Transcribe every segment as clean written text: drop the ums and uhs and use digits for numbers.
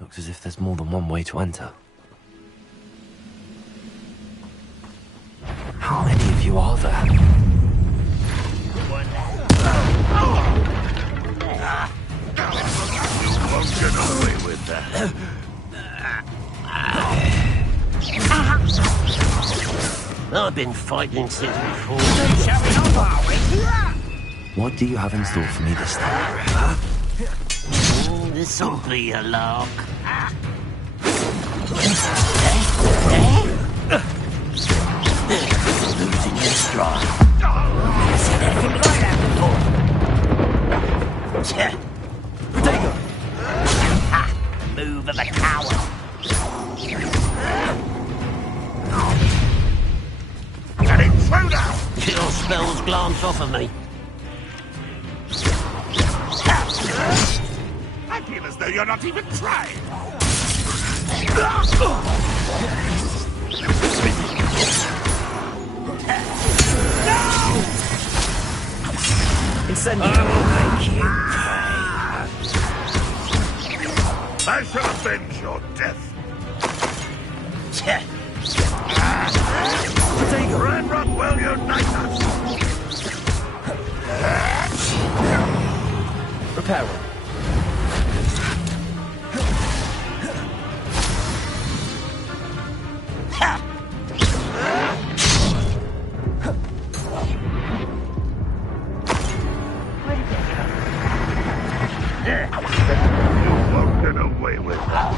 Looks as if there's more than one way to enter. How many of you are there? You won't get away with that. I've been fighting since before. What do you have in store for me this time? This'll be a lark. Losing your stride. Never seen anything like that before. Move of a coward. An intruder! Your spells glance off of me. I feel as though you're not even trying. Incendio. I will make you pay. I shall avenge your death. Red Rockwell unite us. Prepare one. You won't get away with that.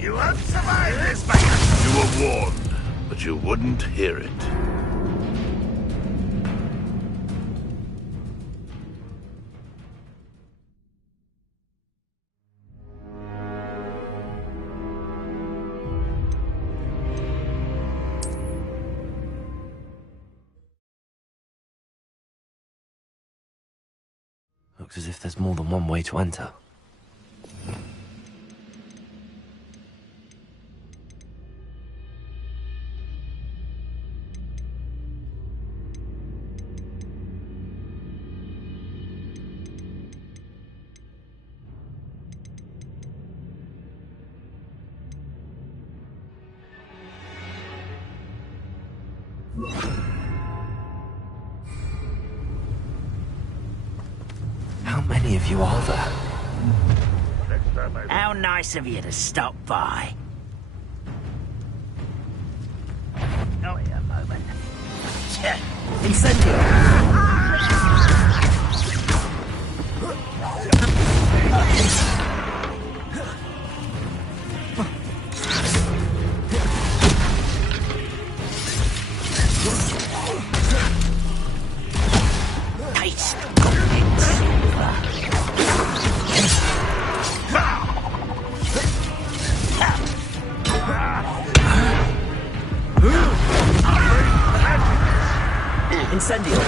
You won't survive this, man. You were warned, but you wouldn't hear it. Looks as if there's more than one way to enter. How many of you are there? How nice of you to stop by. Oh, wait a moment. Incendio! Taste golden silver. Incendio!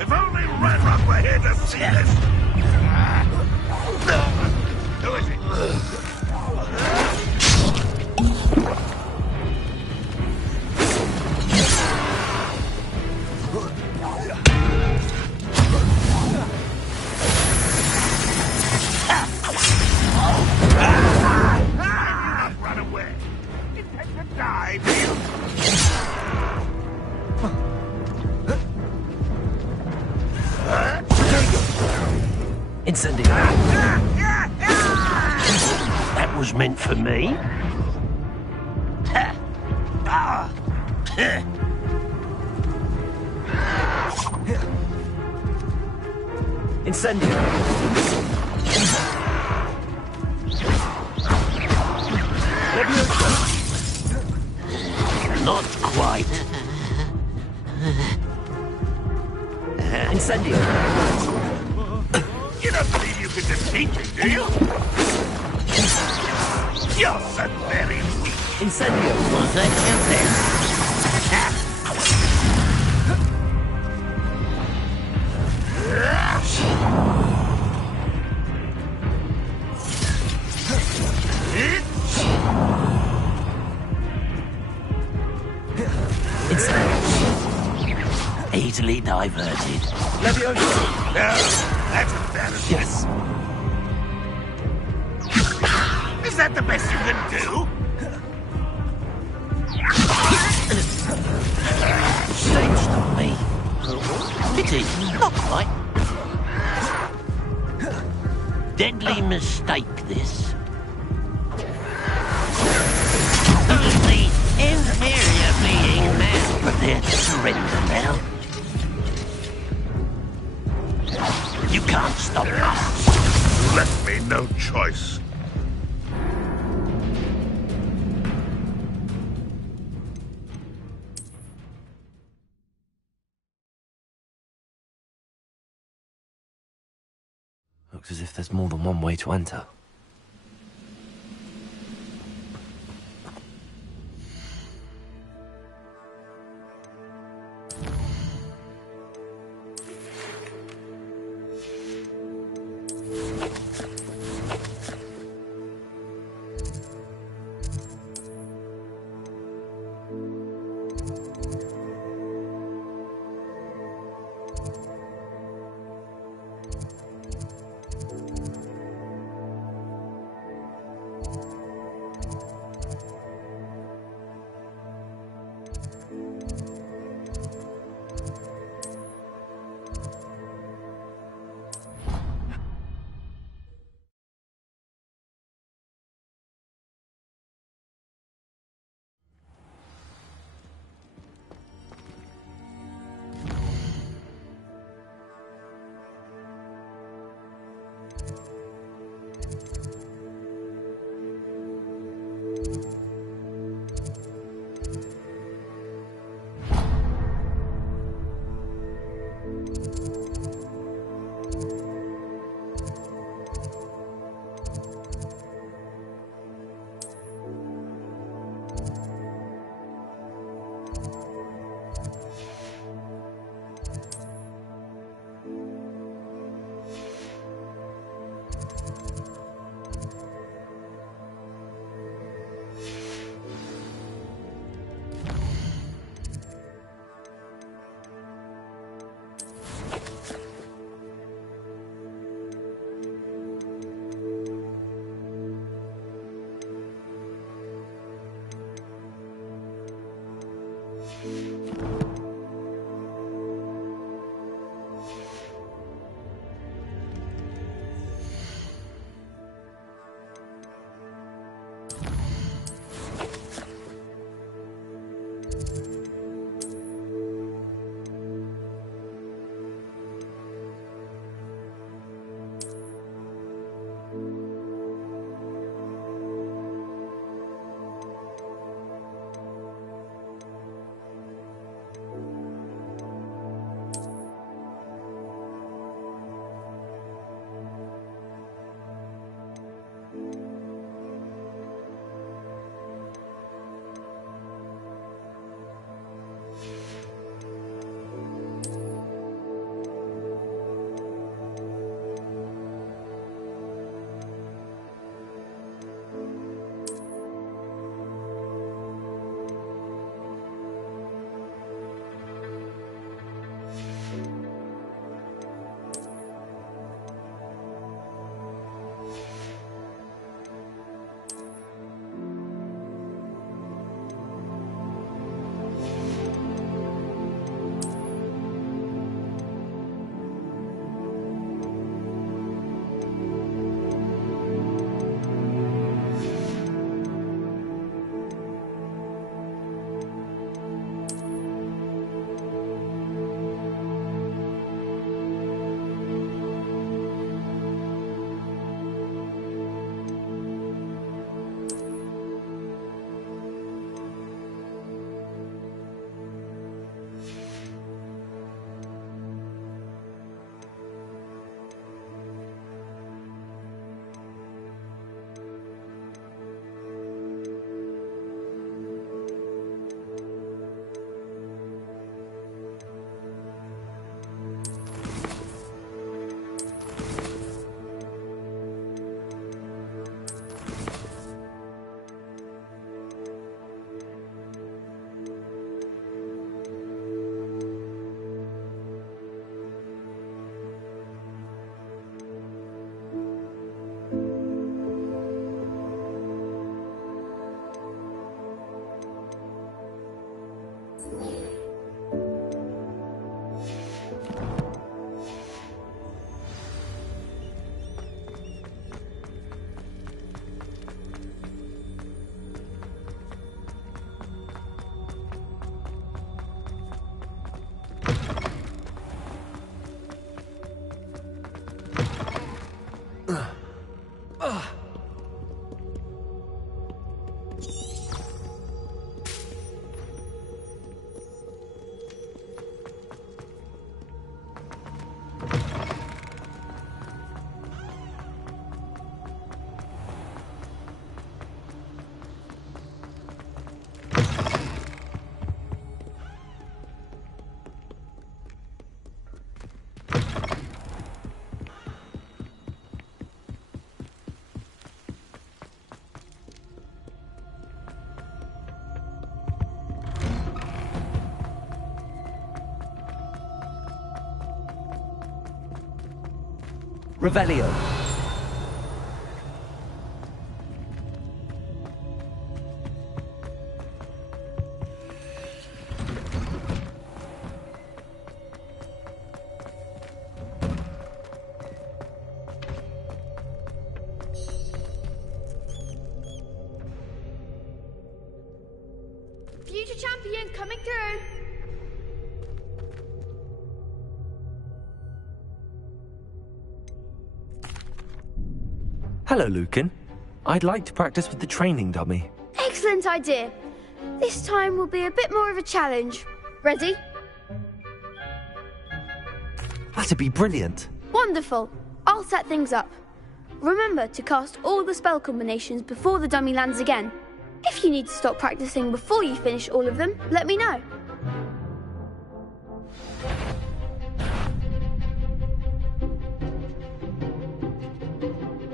If only Red Rock were here to see this! Who is it? Run away! Intend to die, do you? Incendio! That was meant for me. Incendio! Not quite. Incendio! You don't believe you can defeat me, do you? You're so very weak. Incendio! Was that you then? Incendio! easily diverted. Leviosa! No, that's embarrassing. Yes. Is that the best you can do? Staged on me. Pity, not quite. Deadly mistake, this. Only inferior being man prepared to surrender now. You can't stop us. Left me no choice. Looks as if there's more than one way to enter. Revelio. Future champion coming through. Hello, Lucan. I'd like to practice with the training dummy. Excellent idea. This time will be a bit more of a challenge. Ready? That'd be brilliant. Wonderful. I'll set things up. Remember to cast all the spell combinations before the dummy lands again. If you need to stop practicing before you finish all of them, let me know.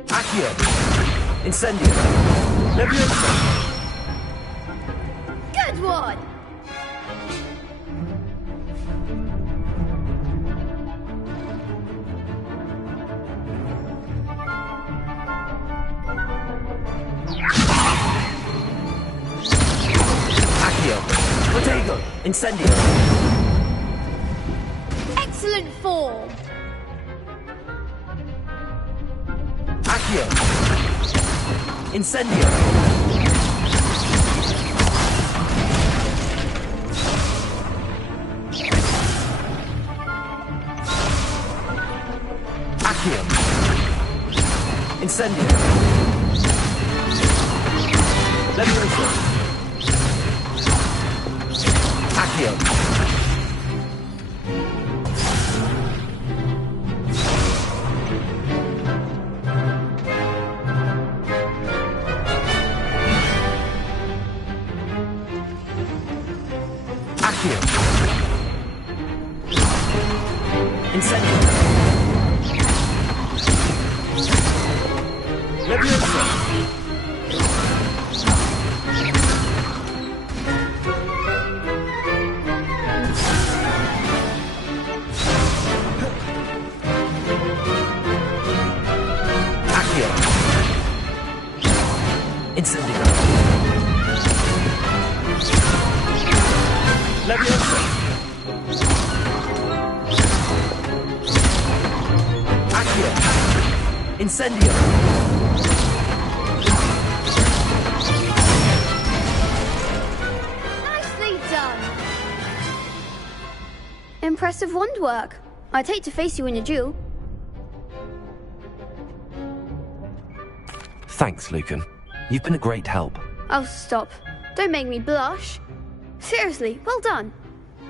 Accio. Incendio. Leviosa. Good one! Accio. Protego. Incendio. Excellent form! Accio. Incendio. Accio. Incendio. Leviosa. Accio. Accio. Incendio. Leviosa. Accio. Incendio. Leviosa. Accio. Incendio. Nicely done! Impressive wand work. I'd hate to face you in a duel. Thanks, Lucan. You've been a great help. Oh, stop. Don't make me blush. Seriously, well done.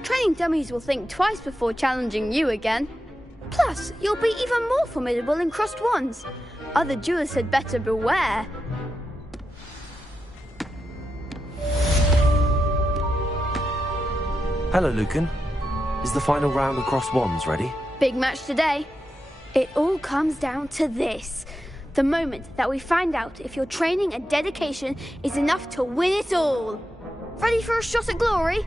Training dummies will think twice before challenging you again. Plus, you'll be even more formidable in crossed wands. Other duelists had better beware. Hello, Lucan. Is the final round of cross wands ready? Big match today. It all comes down to this. The moment that we find out if your training and dedication is enough to win it all. Ready for a shot at glory?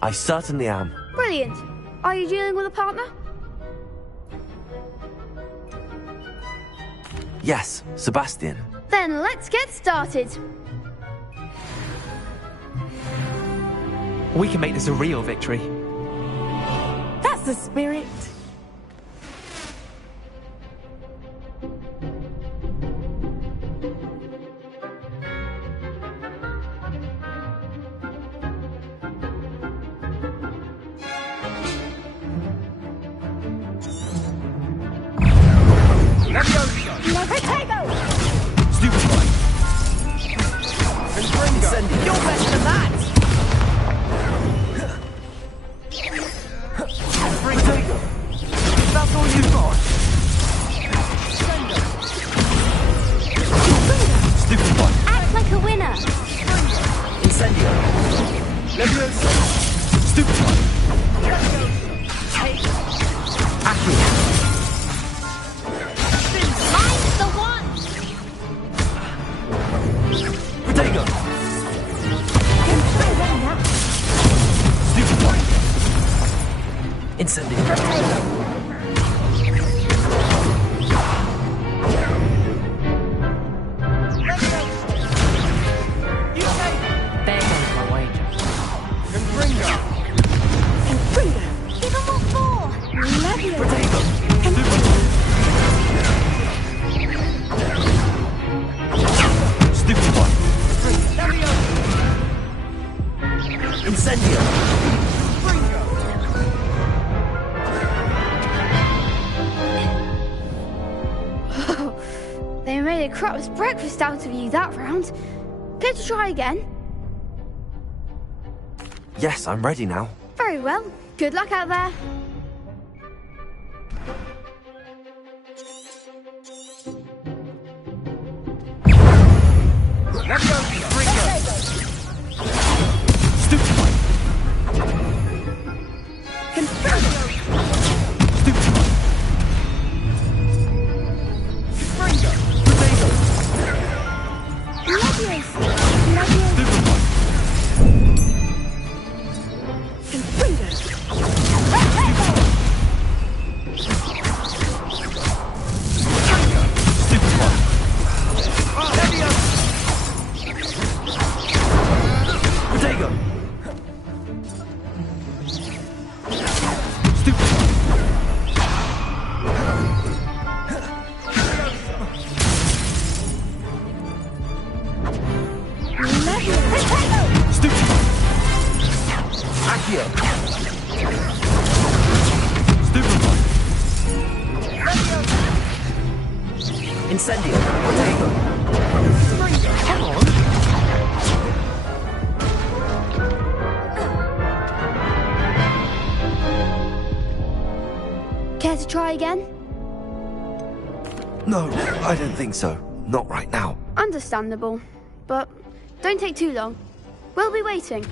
I certainly am. Brilliant. Are you dealing with a partner? Yes, Sebastian. Then let's get started. We can make this a real victory. That's the spirit. You're better than that! That's all you've got? Stupid one. Act like a winner. Incendio. Leviosa. Stupid one. Accio. I'm the one. Protego. Stupid one. Incendio. There goes my wager. Give them what for. Protego. Stupid one. Incendio. They made a crap's breakfast out of you that round. Care to try again? Yes, I'm ready now. Very well. Good luck out there. Stupid one. Stupid one. Protego. Stupid one. Stupid one. Protego. Stupid one. Stupid one. Accio. Stupid one. Incendio. Protego. Come on. Care to try again? No, I don't think so. Not right now. Understandable. But don't take too long. We'll be waiting.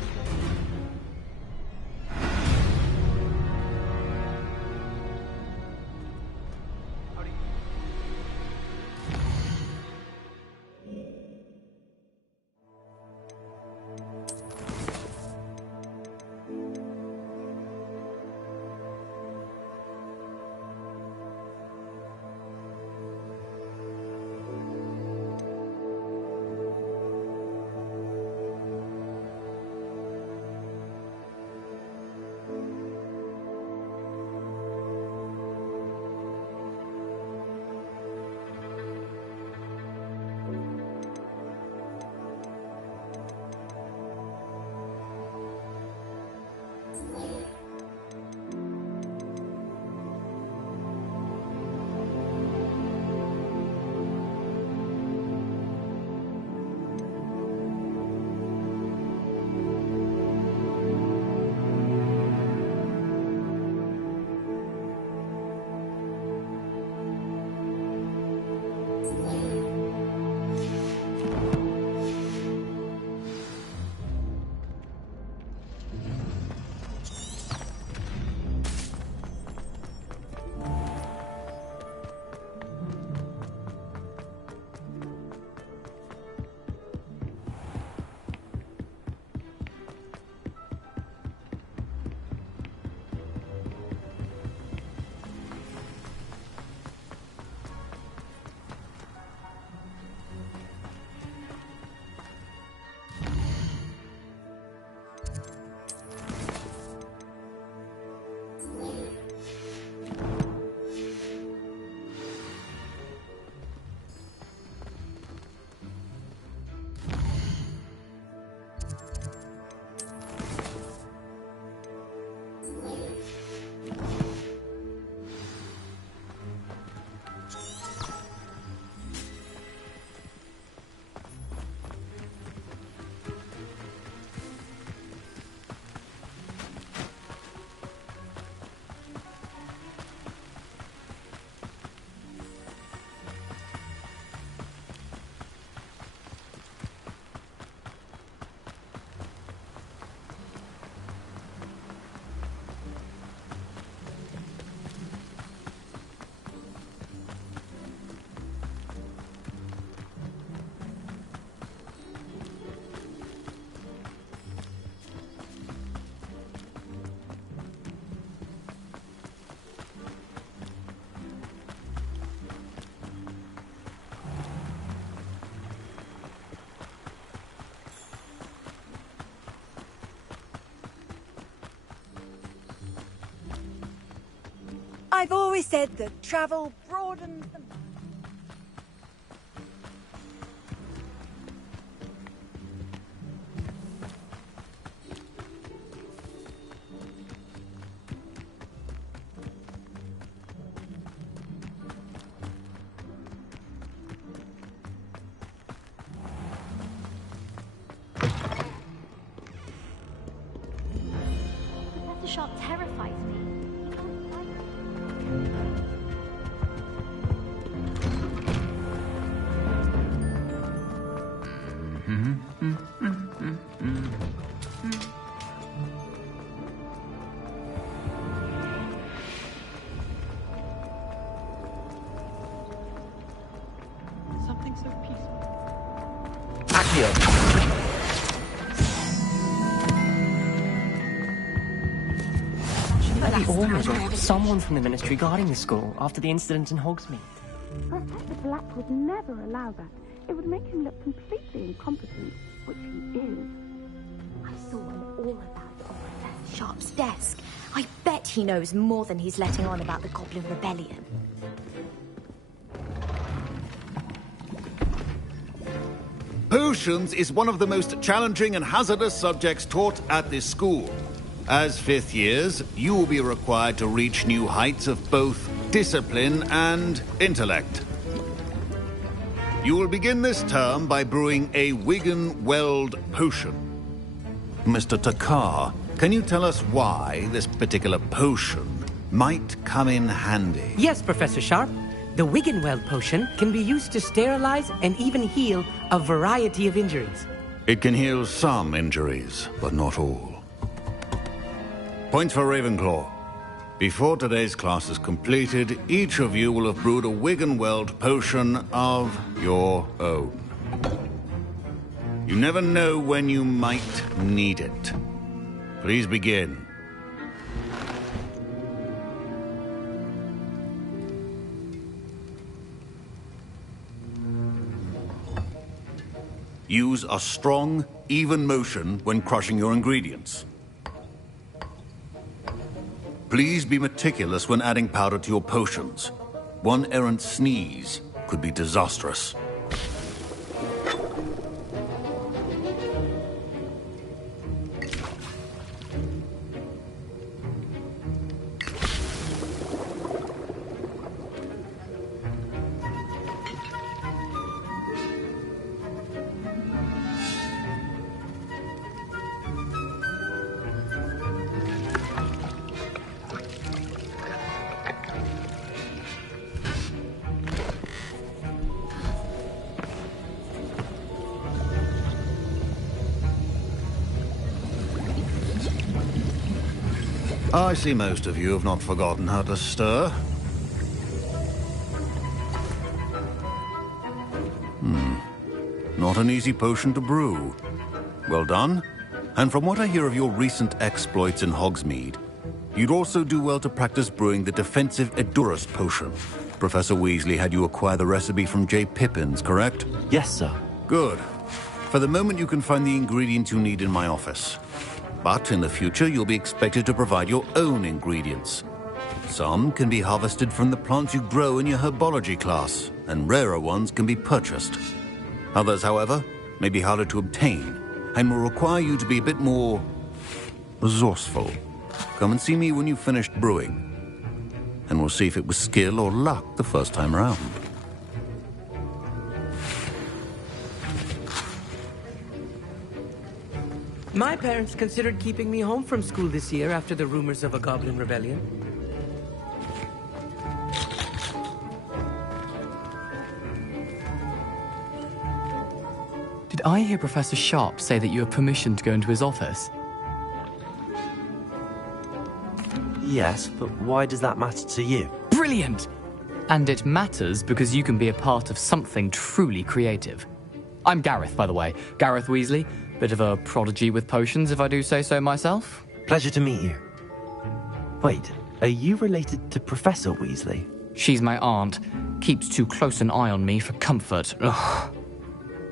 I've always said that travel broadens the... Professor Sharp terrifies me. He can't fight. Something so peaceful. Accio! Bloody almost someone from the Ministry guarding the school after the incident in Hogsmeade. Professor Black would never allow that. It would make him look completely incompetent, which he is. I saw all about it on Professor Sharp's desk. I bet he knows more than he's letting on about the Goblin Rebellion. Potions is one of the most challenging and hazardous subjects taught at this school. As fifth years, you will be required to reach new heights of both discipline and intellect. You will begin this term by brewing a Wigan-Weld potion. Mr. Takar, can you tell us why this particular potion might come in handy? Yes, Professor Sharp. The Wiggenweld potion can be used to sterilize and even heal a variety of injuries. It can heal some injuries, but not all. Points for Ravenclaw. Before today's class is completed, each of you will have brewed a Wiggenweld potion of your own. You never know when you might need it. Please begin. Use a strong, even motion when crushing your ingredients. Please be meticulous when adding powder to your potions. One errant sneeze could be disastrous. I see most of you have not forgotten how to stir. Not an easy potion to brew. Well done. And from what I hear of your recent exploits in Hogsmeade, you'd also do well to practice brewing the defensive Edurus potion. Professor Weasley had you acquire the recipe from J. Pippins, correct? Yes, sir. Good. For the moment, you can find the ingredients you need in my office. But in the future, you'll be expected to provide your own ingredients. Some can be harvested from the plants you grow in your herbology class, and rarer ones can be purchased. Others, however, may be harder to obtain, and will require you to be a bit more resourceful. Come and see me when you've finished brewing, and we'll see if it was skill or luck the first time around. My parents considered keeping me home from school this year after the rumors of a Goblin Rebellion. Did I hear Professor Sharp say that you have permission to go into his office? Yes, but why does that matter to you? Brilliant! And it matters because you can be a part of something truly creative. I'm Gareth, by the way. Gareth Weasley. Bit of a prodigy with potions, if I do say so myself. Pleasure to meet you. Wait, are you related to Professor Weasley? She's my aunt. Keeps too close an eye on me for comfort. Ugh.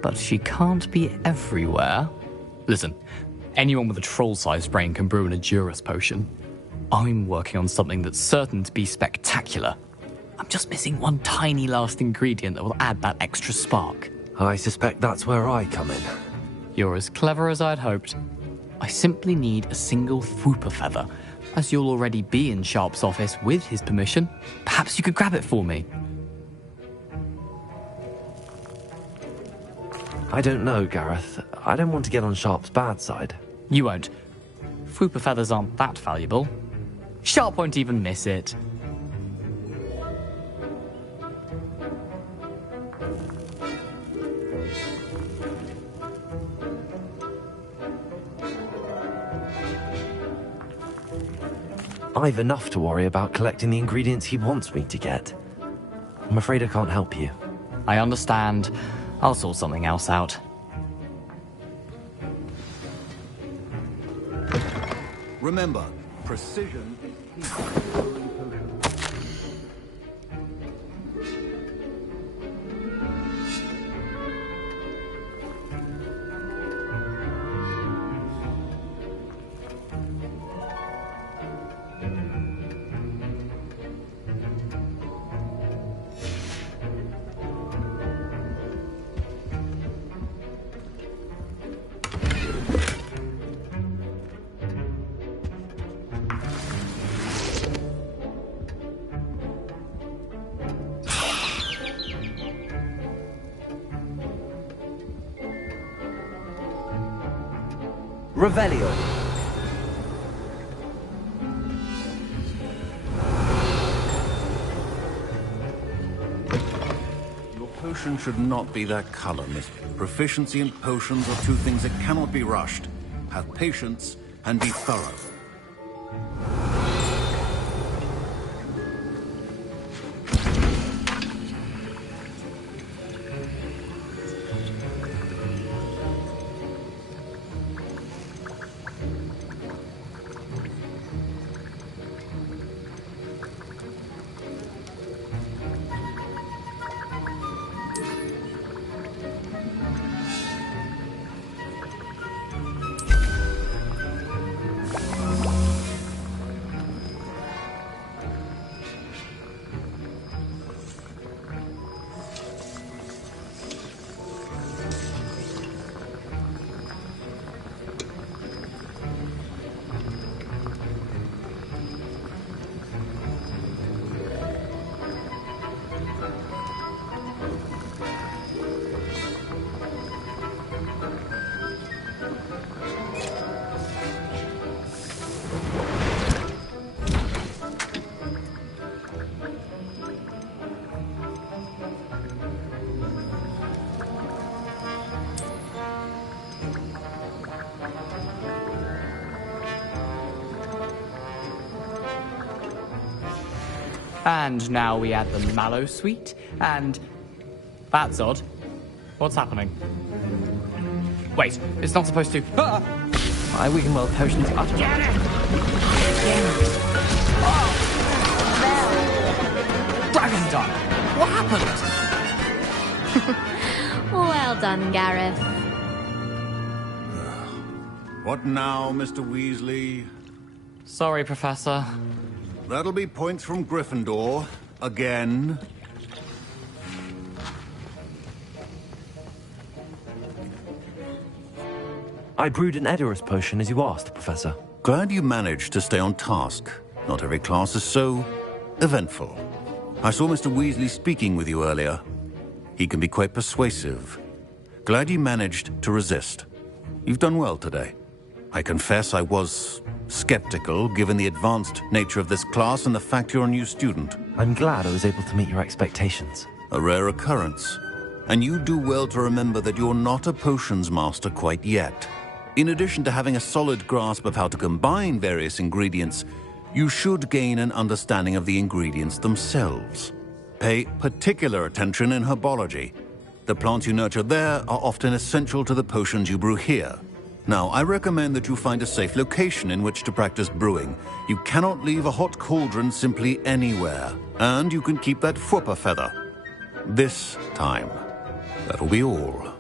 But she can't be everywhere. Listen, anyone with a troll-sized brain can brew an Edurus potion. I'm working on something that's certain to be spectacular. I'm just missing one tiny last ingredient that will add that extra spark. I suspect that's where I come in. You're as clever as I'd hoped. I simply need a single Fwooper feather. As you'll already be in Sharp's office with his permission, perhaps you could grab it for me. I don't know, Gareth. I don't want to get on Sharp's bad side. You won't. Fwooper feathers aren't that valuable. Sharp won't even miss it. I've enough to worry about collecting the ingredients he wants me to get. I'm afraid I can't help you. I understand. I'll sort something else out. Remember, precision is key to brewing potions. Revelio. Your potion should not be that color, miss. Proficiency in potions are two things that cannot be rushed. Have patience and be thorough. And now we add the mallow sweet, and... That's odd. What's happening? Wait, it's not supposed to... Ah! My Wiggenweld potions are... Get it! Dragon Dog! What happened? Well done, Gareth. What now, Mr. Weasley? Sorry, Professor. That'll be points from Gryffindor. Again. I brewed an Edorus potion as you asked, Professor. Glad you managed to stay on task. Not every class is so eventful. I saw Mr. Weasley speaking with you earlier. He can be quite persuasive. Glad you managed to resist. You've done well today. I confess I was skeptical, given the advanced nature of this class and the fact you're a new student. I'm glad I was able to meet your expectations. A rare occurrence. And you do well to remember that you're not a potions master quite yet. In addition to having a solid grasp of how to combine various ingredients, you should gain an understanding of the ingredients themselves. Pay particular attention in herbology. The plants you nurture there are often essential to the potions you brew here. Now, I recommend that you find a safe location in which to practice brewing. You cannot leave a hot cauldron simply anywhere. And you can keep that Fwooper feather. This time. That'll be all.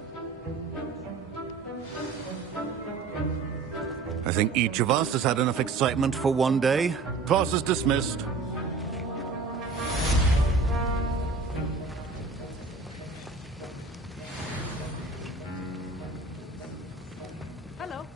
I think each of us has had enough excitement for one day. Class is dismissed. Hello.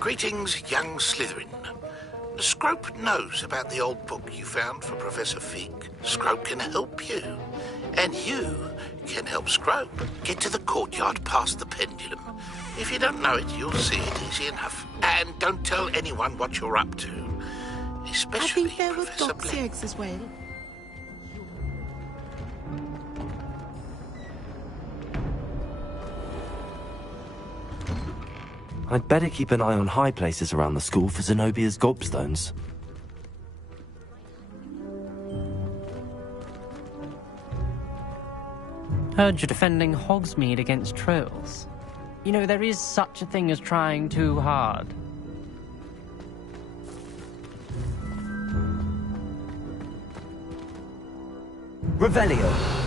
Greetings, young Slytherin. Scrope knows about the old book you found for Professor Fig. Scrope can help you. And you can help Scrope get to the courtyard past the pendulum. If you don't know it, you'll see it easy enough. And don't tell anyone what you're up to. Especially I think there were Professor doxy Blair. eggs as well. I'd better keep an eye on high places around the school for Zenobia's gobstones. Heard you're defending Hogsmeade against trolls. You know, there is such a thing as trying too hard. Revelio.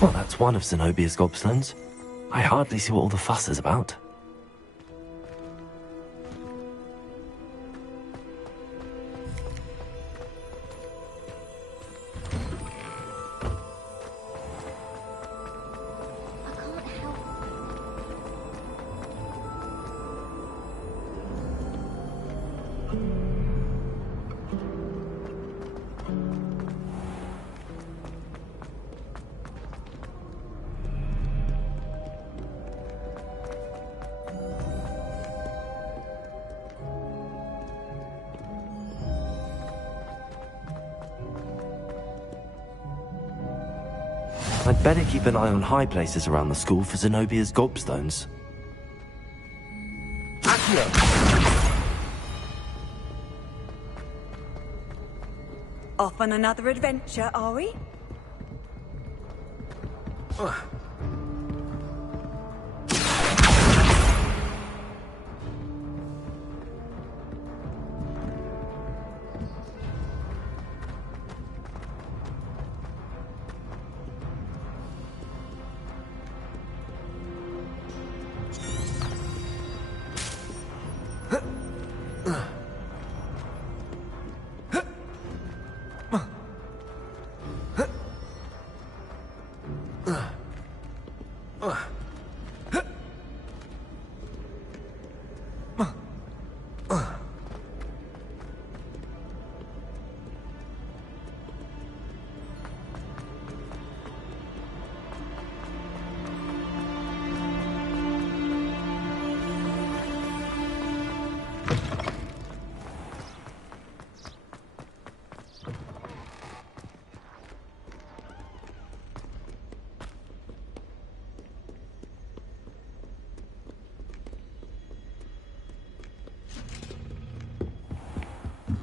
Well, that's one of Zenobia's gobstones. I hardly see what all the fuss is about. I'd better keep an eye on high places around the school for Zenobia's gobstones. Off on another adventure, are we?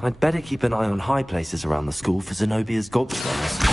I'd better keep an eye on high places around the school for Zenobia's gobstones.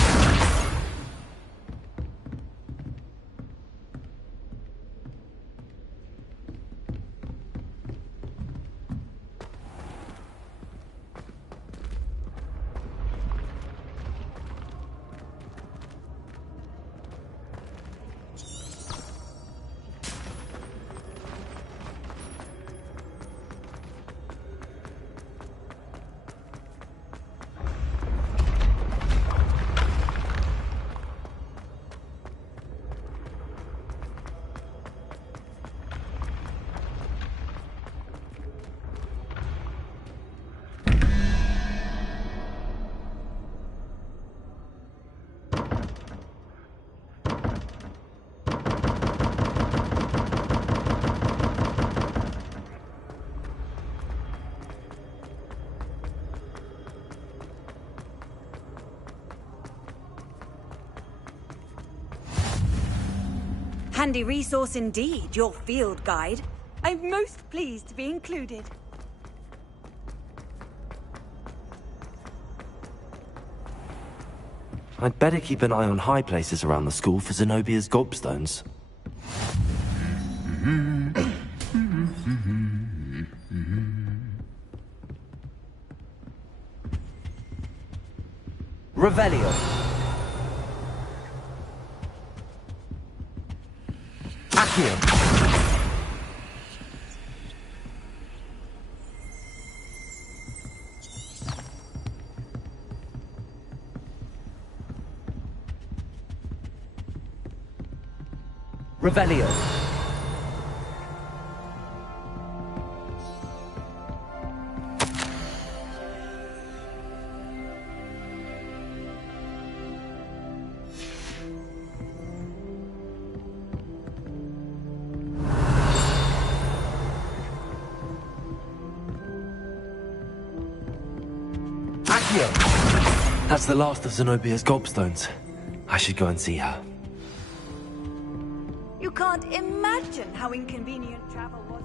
handy resource indeed, your field guide. I'm most pleased to be included. I'd better keep an eye on high places around the school for Zenobia's gobstones. Revelio. Accio. Revelio. That's the last of Zenobia's gobstones. I should go and see her. You can't imagine how inconvenient travel was.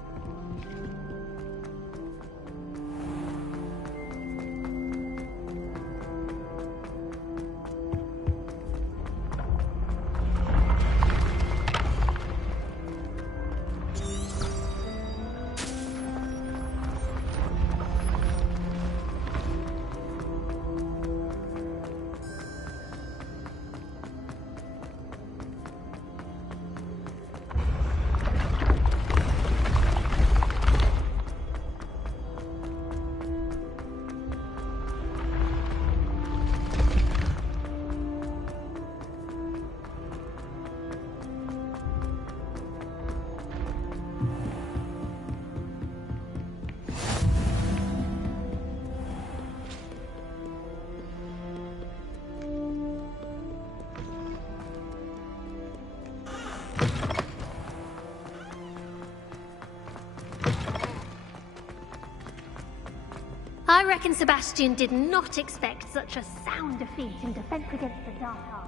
I reckon Sebastian did not expect such a sound defeat in defense against the Dark Arts.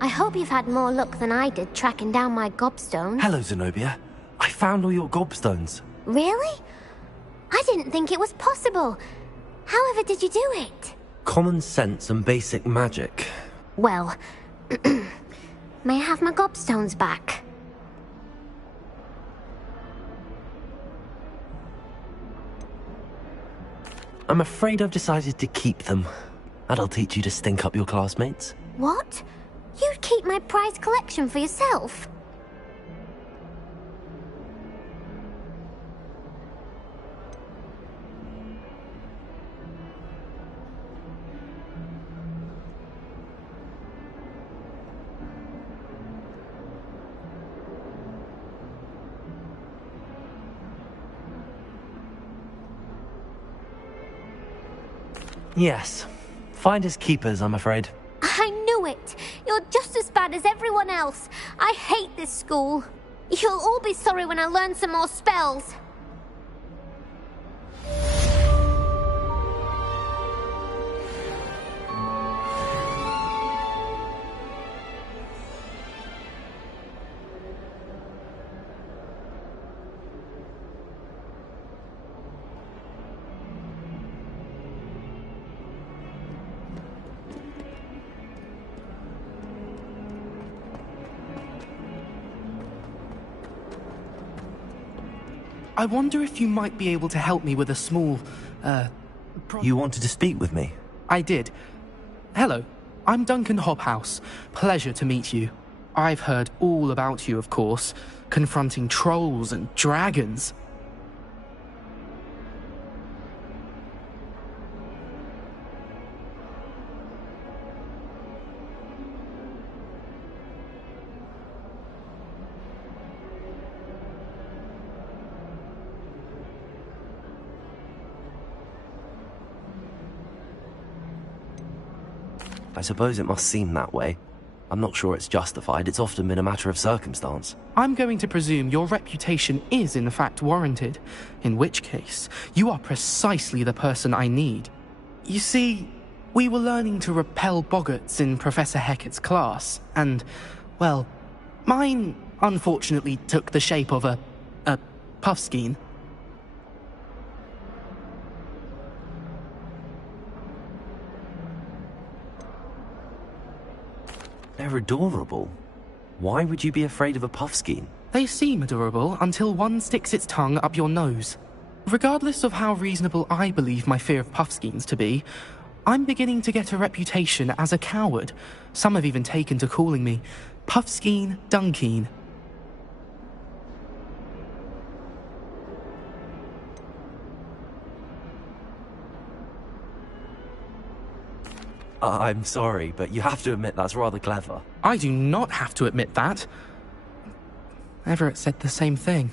I hope you've had more luck than I did tracking down my gobstones. Hello, Zenobia. I found all your gobstones. Really? I didn't think it was possible. However did you do it? Common sense and basic magic. Well, may I have my gobstones back? I'm afraid I've decided to keep them. That'll teach you to stink up your classmates. What? You'd keep my prized collection for yourself? Yes. Finders keepers, I'm afraid. I knew it! You're just as bad as everyone else. I hate this school. You'll all be sorry when I learn some more spells. I wonder if you might be able to help me with a small, You wanted to speak with me? I did. Hello, I'm Duncan Hobhouse. Pleasure to meet you. I've heard all about you, of course, confronting trolls and dragons. I suppose it must seem that way. I'm not sure it's justified. It's often been a matter of circumstance. I'm going to presume your reputation is in fact warranted, in which case, you are precisely the person I need. You see, we were learning to repel boggarts in Professor Hecat's class, and, well, mine unfortunately took the shape of a puffskein. They're adorable. Why would you be afraid of a puffskein? They seem adorable until one sticks its tongue up your nose. Regardless of how reasonable I believe my fear of puffskeins to be, I'm beginning to get a reputation as a coward. Some have even taken to calling me Puffskein Dunkeen. I'm sorry, but you have to admit that's rather clever. I do not have to admit that. Everett said the same thing.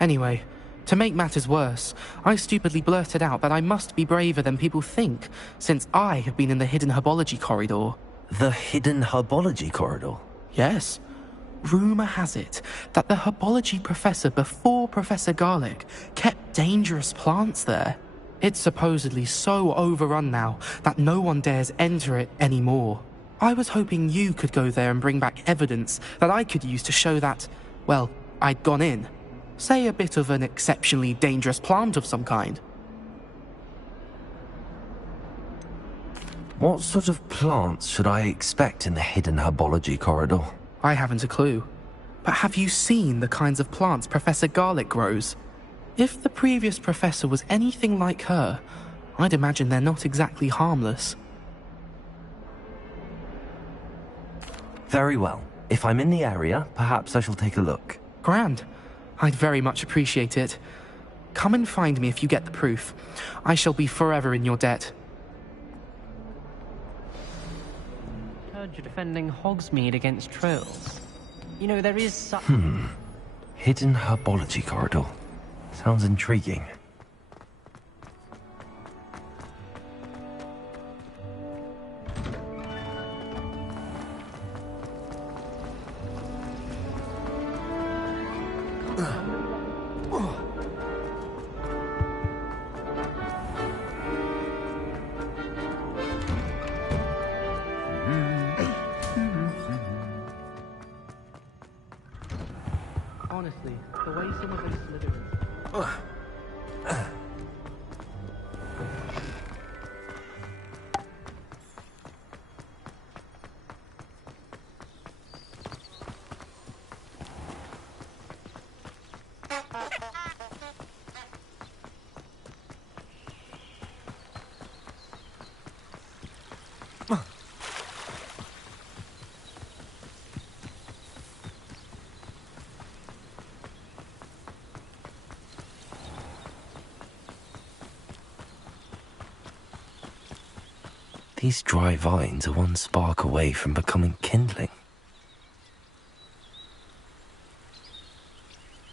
Anyway, to make matters worse, I stupidly blurted out that I must be braver than people think, since I have been in the hidden herbology corridor. The hidden herbology corridor? Yes. Rumour has it that the herbology professor before Professor Garlick kept dangerous plants there. It's supposedly so overrun now that no one dares enter it anymore. I was hoping you could go there and bring back evidence that I could use to show that, well, I'd gone in. Say a bit of an exceptionally dangerous plant of some kind. What sort of plants should I expect in the hidden herbology corridor? I haven't a clue. But have you seen the kinds of plants Professor Garlick grows? If the previous professor was anything like her, I'd imagine they're not exactly harmless. Very well. If I'm in the area, perhaps I shall take a look. Grand. I'd very much appreciate it. Come and find me if you get the proof. I shall be forever in your debt. Heard you're defending Hogsmeade against trolls. You know, there is such... Hidden herbology corridor. Sounds intriguing. Honestly, the way some of those Slytherins... These dry vines are one spark away from becoming kindling.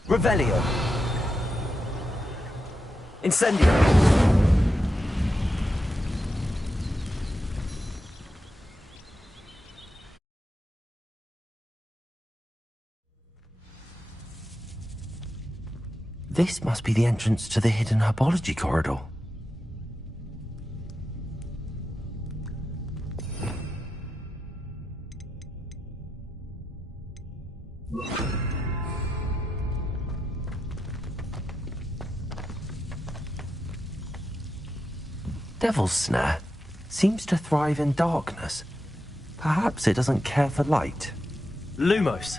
Revelio. Incendio. This must be the entrance to the hidden herbology corridor. Devil's Snare seems to thrive in darkness. Perhaps it doesn't care for light. Lumos.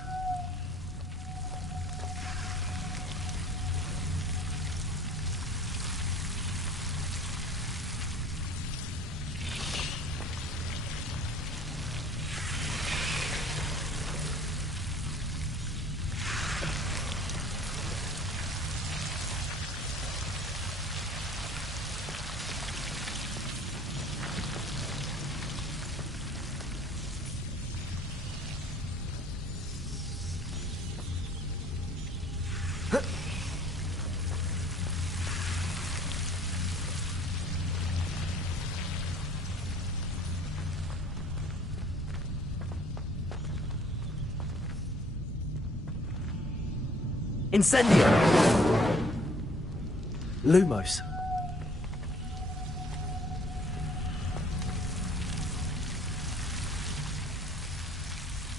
Incendio! Lumos.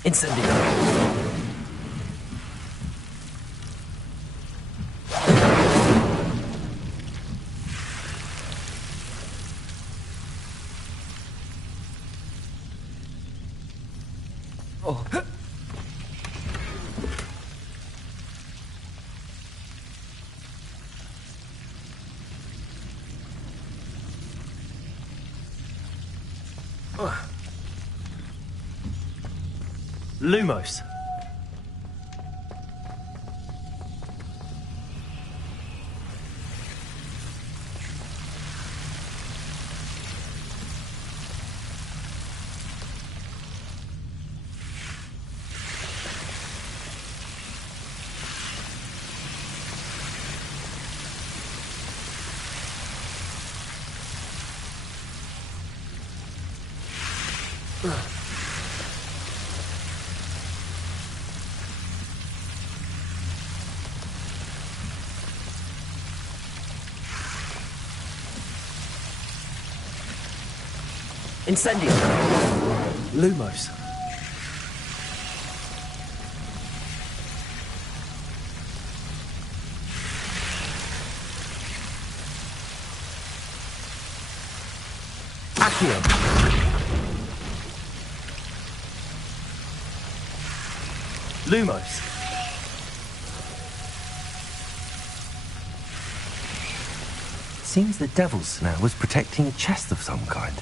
Incendio! Lumos. Incendio! Lumos. Accio! Lumos. Seems the devil's snare was protecting a chest of some kind.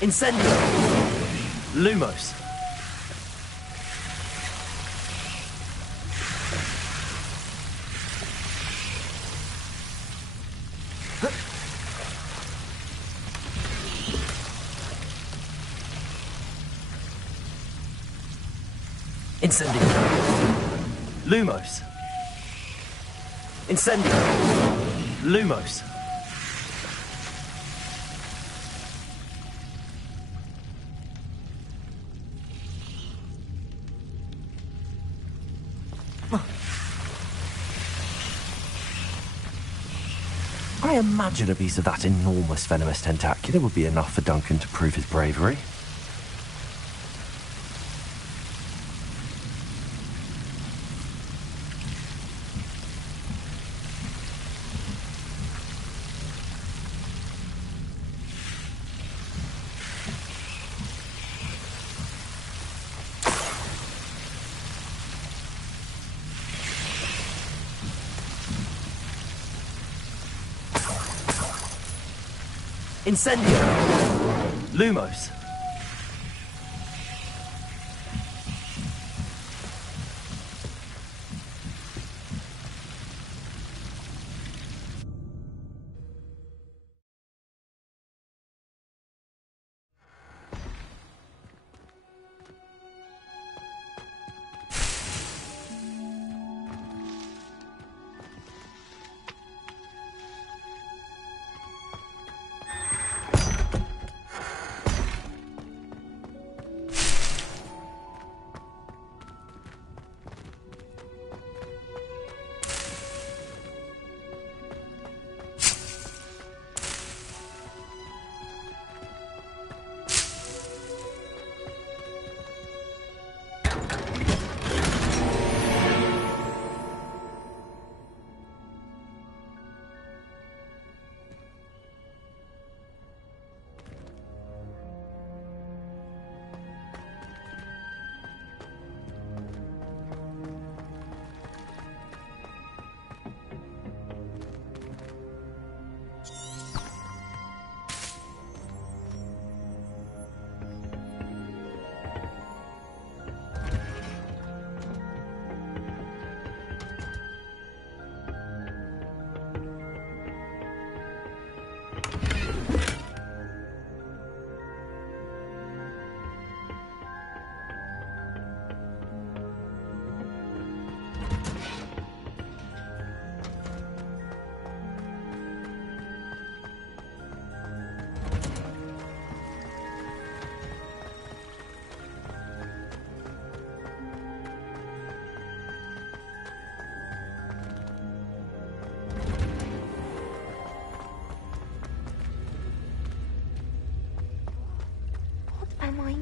Incendio! Lumos. Incendio! Lumos. Incendio! Lumos. I imagine a piece of that enormous venomous tentacula would be enough for Duncan to prove his bravery. Incendio! Lumos.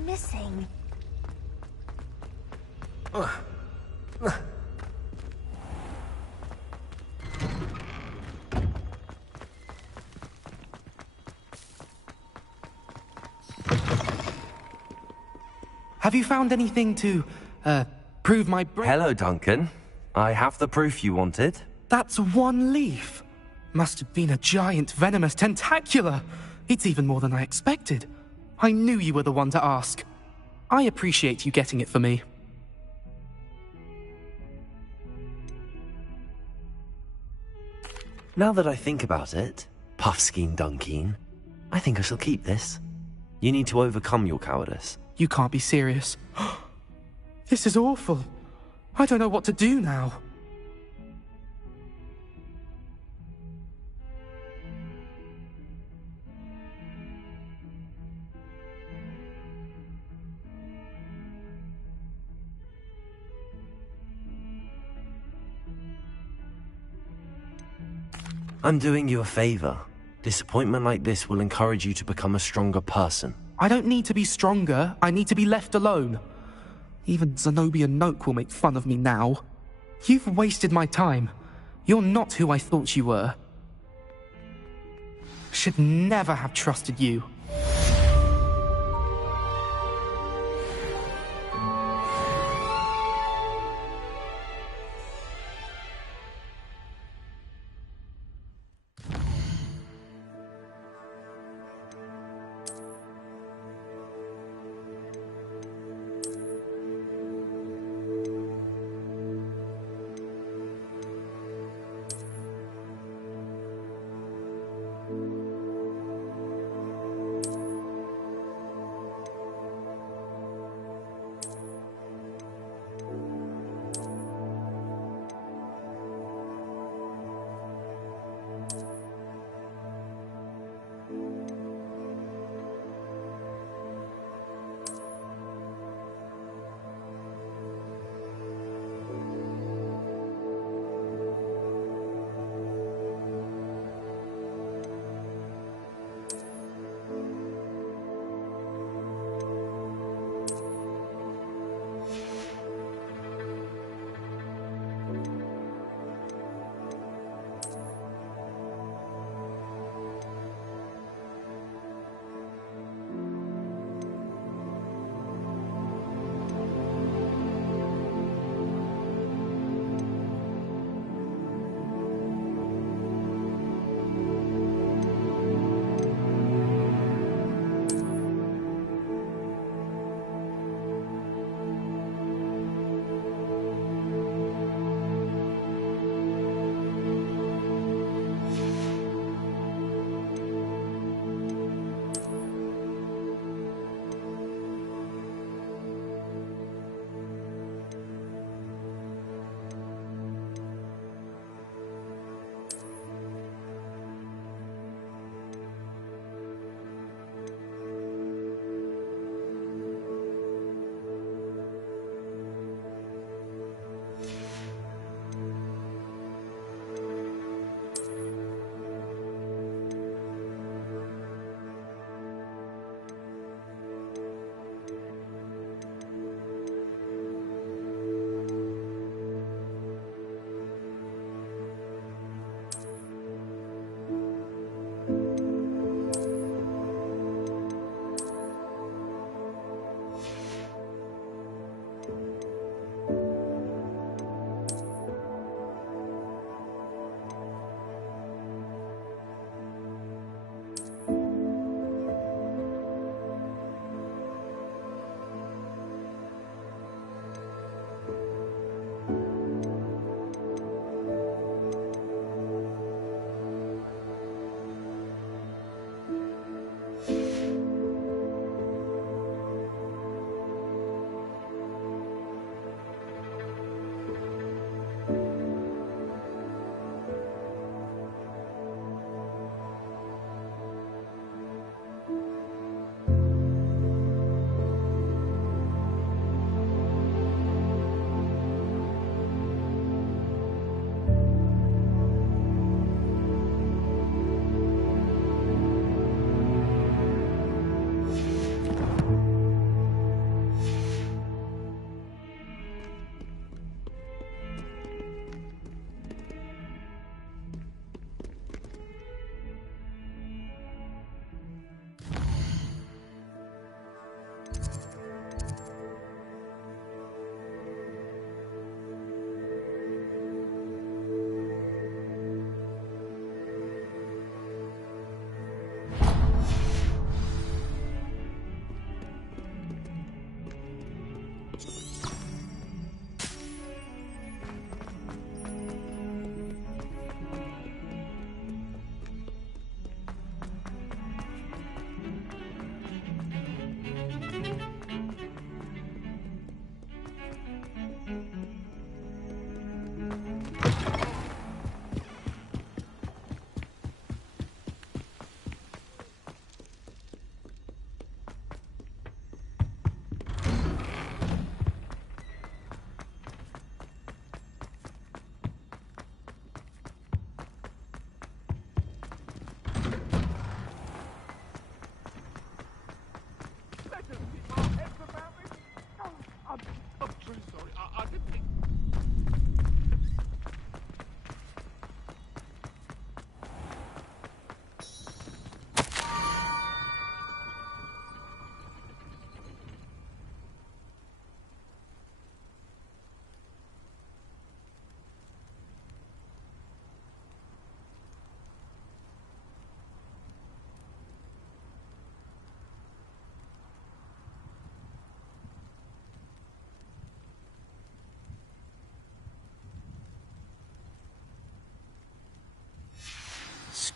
missing? Have you found anything to, prove my brain? Hello, Duncan. I have the proof you wanted. That's one leaf. Must have been a giant venomous tentacula. It's even more than I expected. I knew you were the one to ask. I appreciate you getting it for me. Now that I think about it, Puffskein Dunkeen, I think I shall keep this. You need to overcome your cowardice. You can't be serious. This is awful. I don't know what to do now. I'm doing you a favor. Disappointment like this will encourage you to become a stronger person. I don't need to be stronger, I need to be left alone. Even Zenobia Noak will make fun of me now. You've wasted my time. You're not who I thought you were. Should never have trusted you.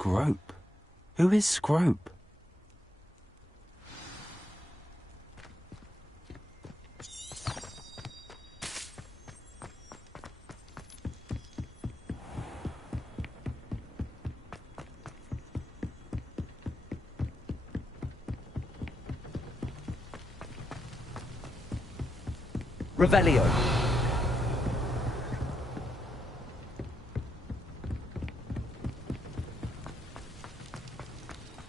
Scrope? Who is Scrope? Revelio.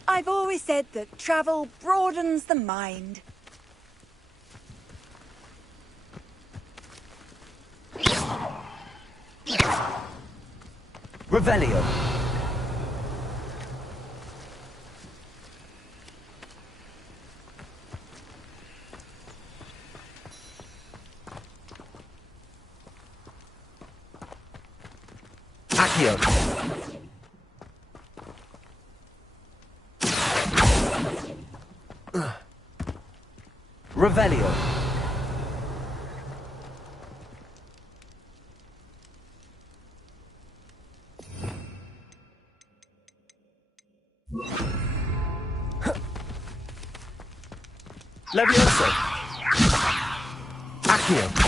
I've always said that travel broadens the mind. Revelio. Accio. Revelio. Levioso. Accio.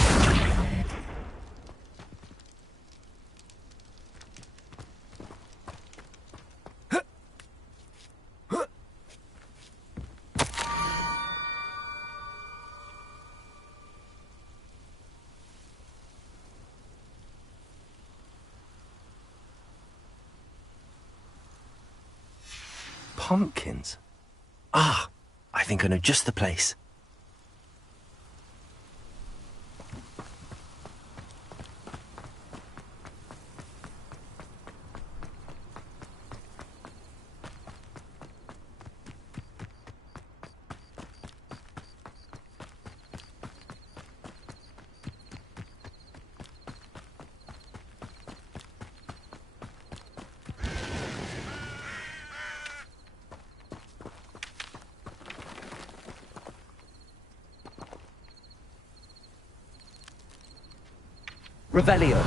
Pumpkins? Ah, I think I know just the place. Revelio.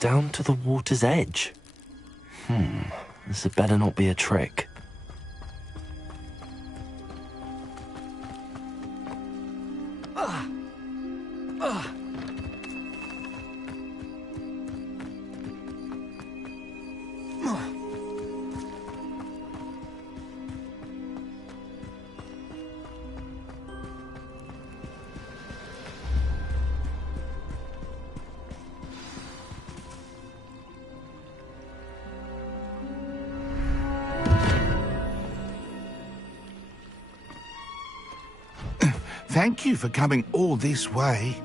Down to the water's edge. This had better not be a trick. Thank you for coming all this way.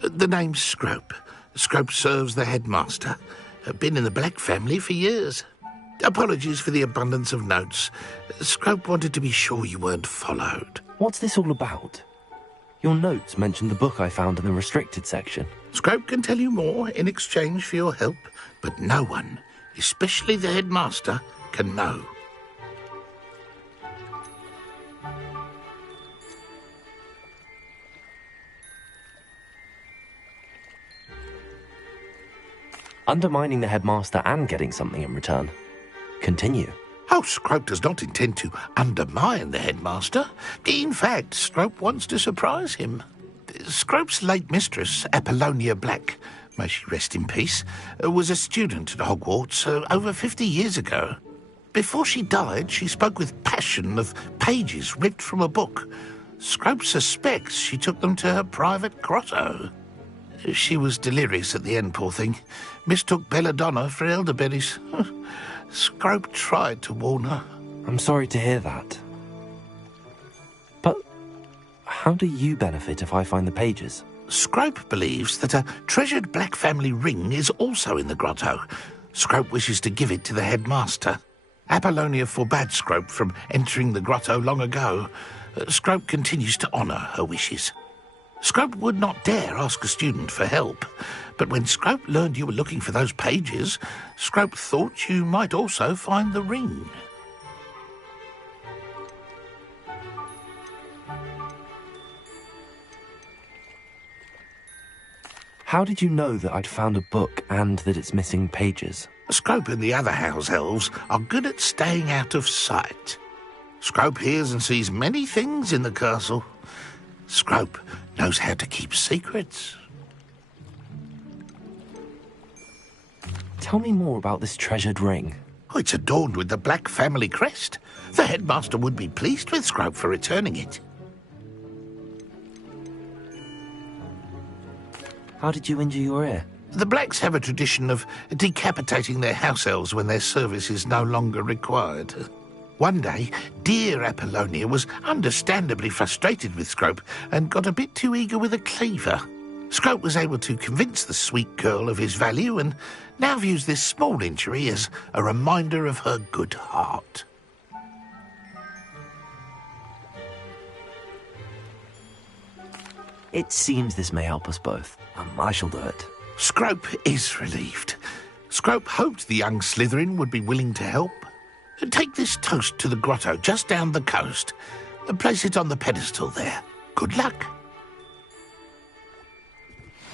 The name's Scrope. Scrope serves the headmaster. Been in the Black family for years. Apologies for the abundance of notes. Scrope wanted to be sure you weren't followed. What's this all about? Your notes mentioned the book I found in the restricted section. Scrope can tell you more in exchange for your help, but no one, especially the headmaster, can know. Undermining the headmaster and getting something in return. Continue. Oh, Scrope does not intend to undermine the headmaster. In fact, Scrope wants to surprise him. Scrope's late mistress, Apollonia Black, may she rest in peace, was a student at Hogwarts over 50 years ago. Before she died, she spoke with passion of pages ripped from a book. Scrope suspects she took them to her private grotto. She was delirious at the end, poor thing. Mistook belladonna for elderberries. Scrope tried to warn her. I'm sorry to hear that. But how do you benefit if I find the pages? Scrope believes that a treasured Black family ring is also in the grotto. Scrope wishes to give it to the headmaster. Apollonia forbade Scrope from entering the grotto long ago. Scrope continues to honour her wishes. Scrope would not dare ask a student for help, but when Scrope learned you were looking for those pages, Scrope thought you might also find the ring. How did you know that I'd found a book and that it's missing pages? Scrope and the other house elves are good at staying out of sight. Scrope hears and sees many things in the castle. Scrope knows how to keep secrets. Tell me more about this treasured ring. Oh, it's adorned with the Black family crest. The headmaster would be pleased with Scrope for returning it. How did you injure your ear? The Blacks have a tradition of decapitating their house elves when their service is no longer required. One day, dear Apollonia was understandably frustrated with Scrope and got a bit too eager with a cleaver. Scrope was able to convince the sweet girl of his value and now views this small injury as a reminder of her good heart. It seems this may help us both. I shall do it. Scrope is relieved. Scrope hoped the young Slytherin would be willing to help. Take this toast to the grotto just down the coast and place it on the pedestal there. Good luck.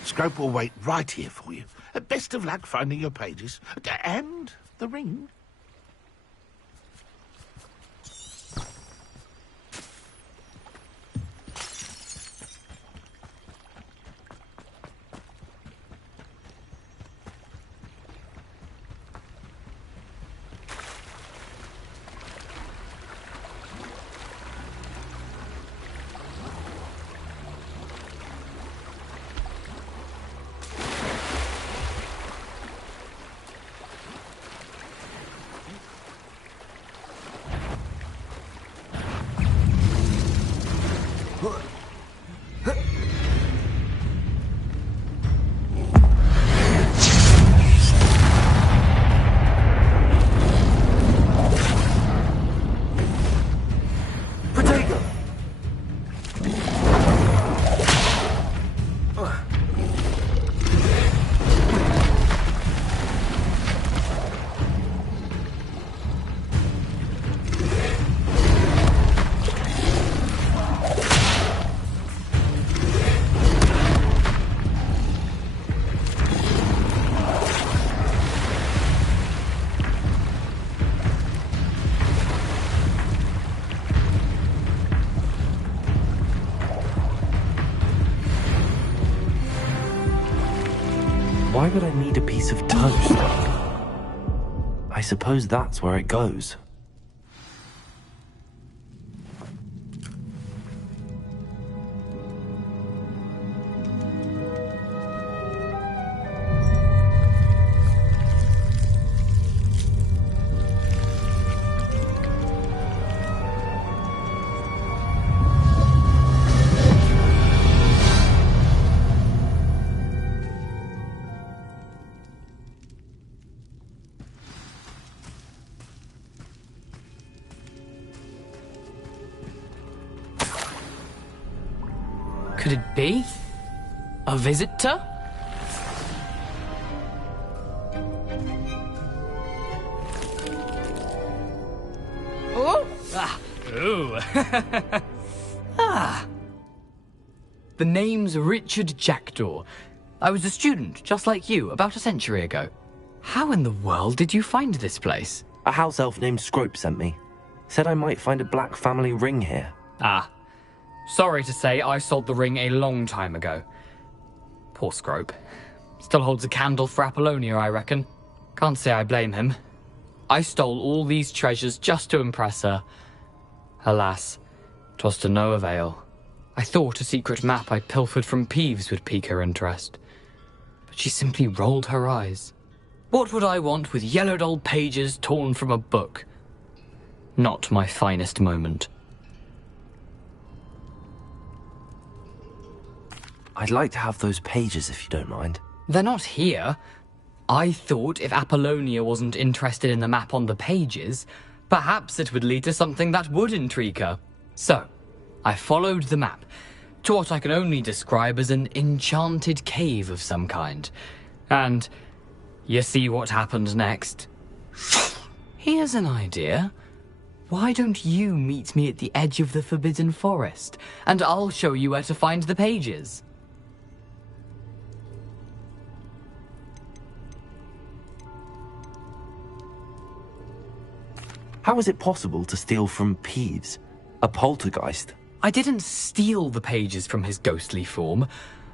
Scrope will wait right here for you. Best of luck finding your pages. And the ring. Why would I need a piece of toast? I suppose that's where it goes. Could it be? A visitor? Oh! Ah! Ooh! Ah! The name's Richard Jackdaw. I was a student, just like you, about a century ago. How in the world did you find this place? A house elf named Scrope sent me. Said I might find a Black family ring here. Ah. Sorry to say, I sold the ring a long time ago. Poor Scrope. Still holds a candle for Apollonia, I reckon. Can't say I blame him. I stole all these treasures just to impress her. Alas, 'twas to no avail. I thought a secret map I pilfered from Peeves would pique her interest. But she simply rolled her eyes. What would I want with yellowed old pages torn from a book? Not my finest moment. I'd like to have those pages if you don't mind. They're not here. I thought if Apollonia wasn't interested in the map on the pages, perhaps it would lead to something that would intrigue her. So, I followed the map, to what I can only describe as an enchanted cave of some kind. And you see what happened next? Here's an idea. Why don't you meet me at the edge of the Forbidden Forest, and I'll show you where to find the pages? How is it possible to steal from Peeves, a poltergeist? I didn't steal the pages from his ghostly form.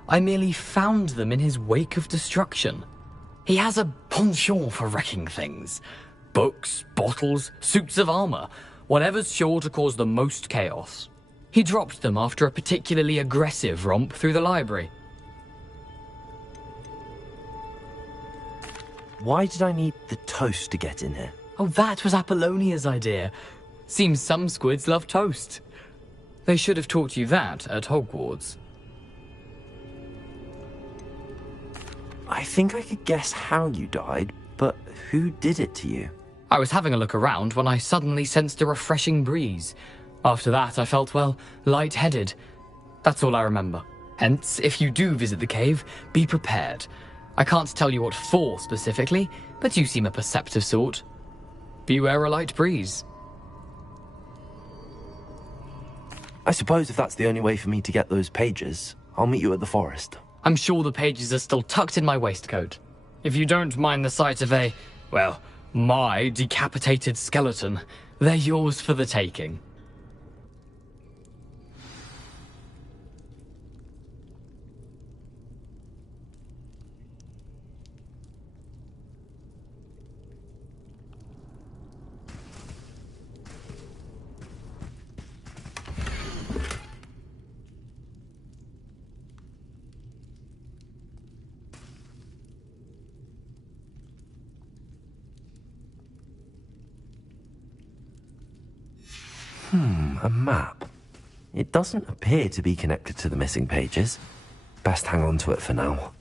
I merely found them in his wake of destruction. He has a penchant for wrecking things. Books, bottles, suits of armor, whatever's sure to cause the most chaos. He dropped them after a particularly aggressive romp through the library. Why did I need the toast to get in here? Oh, that was Apollonia's idea. Seems some squids love toast. They should have taught you that at Hogwarts. I think I could guess how you died, but who did it to you? I was having a look around when I suddenly sensed a refreshing breeze. After that, I felt, well, lightheaded. That's all I remember. Hence, if you do visit the cave, be prepared. I can't tell you what for specifically, but you seem a perceptive sort. Beware a light breeze. I suppose if that's the only way for me to get those pages, I'll meet you at the forest. I'm sure the pages are still tucked in my waistcoat. If you don't mind the sight of my decapitated skeleton, they're yours for the taking. A map. It doesn't appear to be connected to the missing pages. Best hang on to it for now.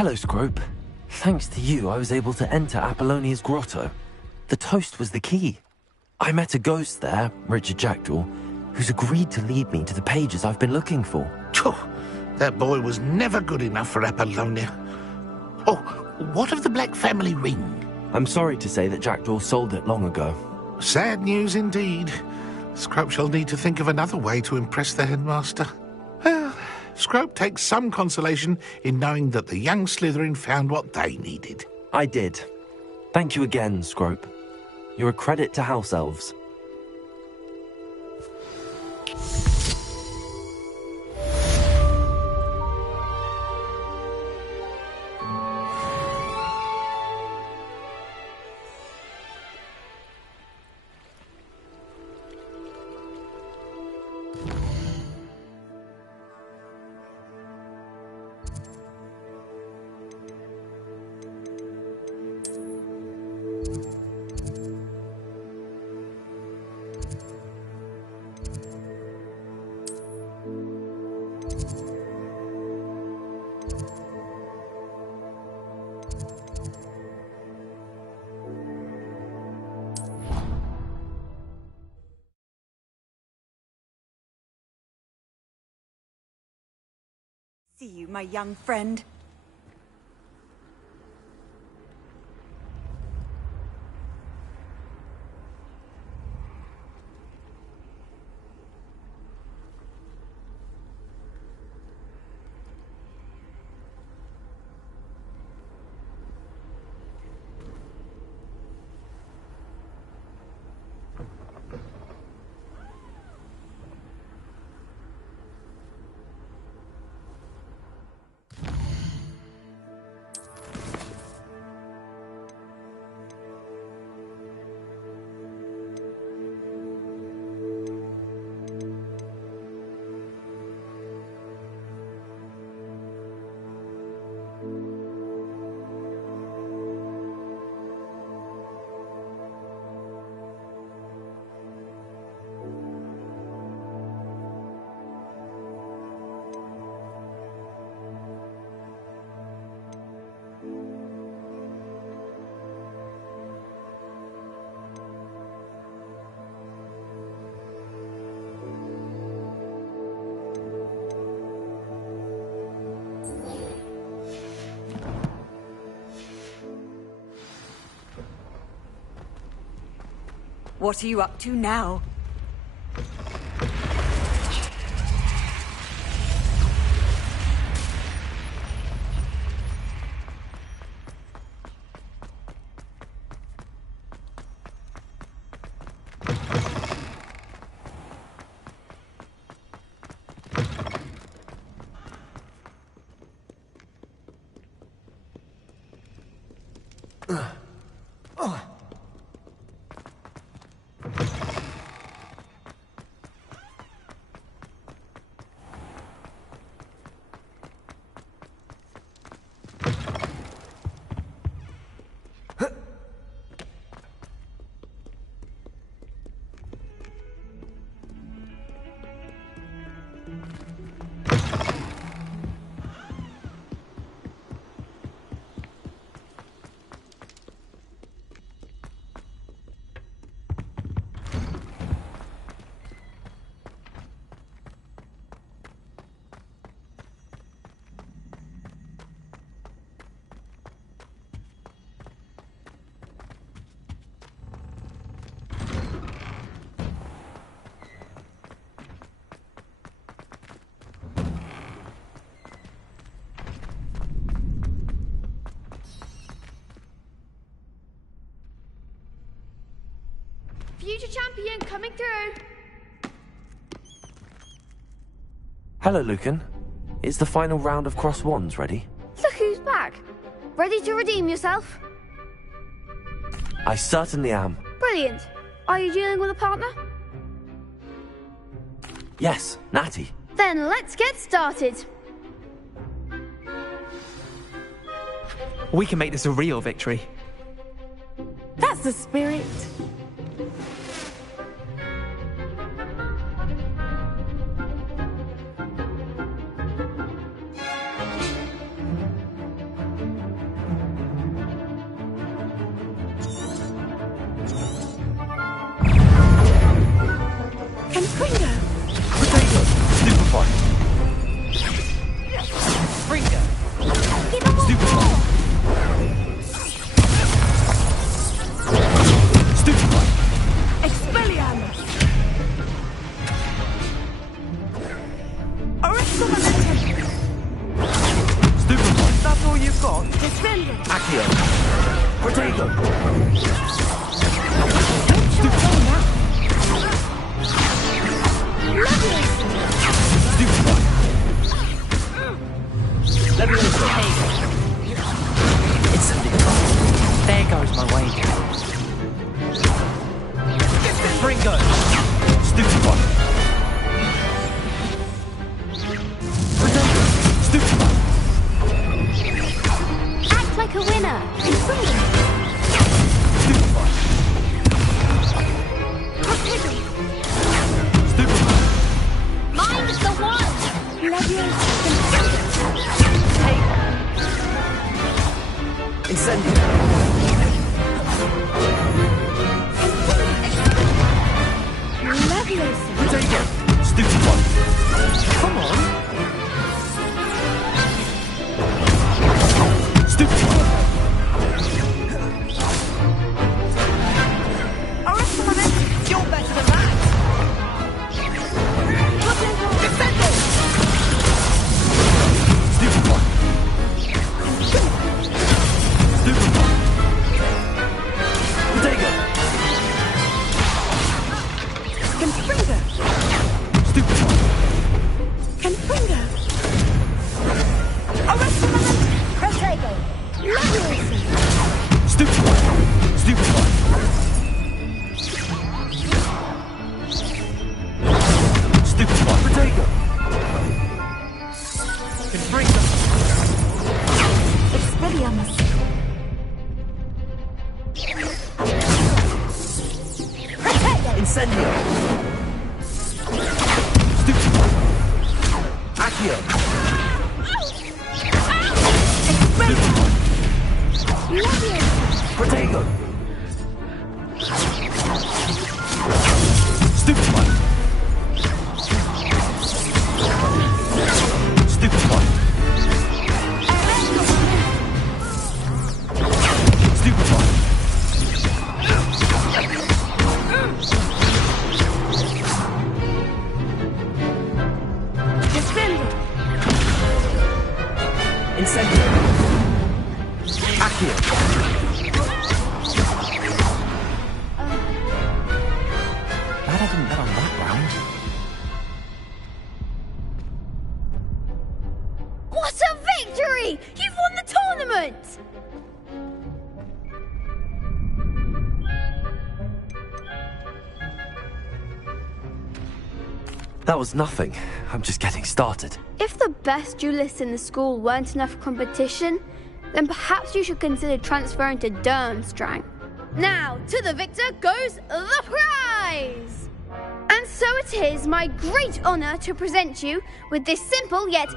Hello, Scrope. Thanks to you, I was able to enter Apollonia's grotto. The toast was the key. I met a ghost there, Richard Jackdaw, who's agreed to lead me to the pages I've been looking for. That boy was never good enough for Apollonia. Oh, what of the Black family ring? I'm sorry to say that Jackdaw sold it long ago. Sad news indeed. Scrope shall need to think of another way to impress the headmaster. Well, Scrope takes some consolation in knowing that the young Slytherin found what they needed. I did. Thank you again, Scrope. You're a credit to House Elves. See you, my young friend. What are you up to now? Future champion coming through. Hello, Lucan. Is the final round of Cross Wands ready? Look who's back. Ready to redeem yourself? I certainly am. Brilliant. Are you dealing with a partner? Yes, Natty. Then let's get started. We can make this a real victory. That's the spirit. Stupid. Incendio. Accio. Glad I didn't bet on that round. What a victory! You've won the tournament! That was nothing. I'm just getting started. If the best duelists in the school weren't enough competition, then perhaps you should consider transferring to Durmstrang. Now, to the victor goes the prize! And so it is my great honour to present you with this simple yet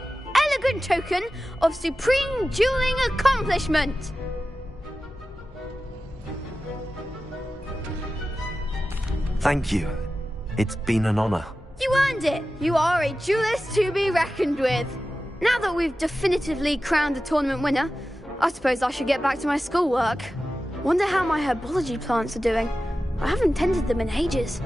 elegant token of supreme dueling accomplishment. Thank you. It's been an honour. You earned it! You are a duelist to be reckoned with. Now that we've definitively crowned the tournament winner, I suppose I should get back to my schoolwork. Wonder how my herbology plants are doing. I haven't tended them in ages.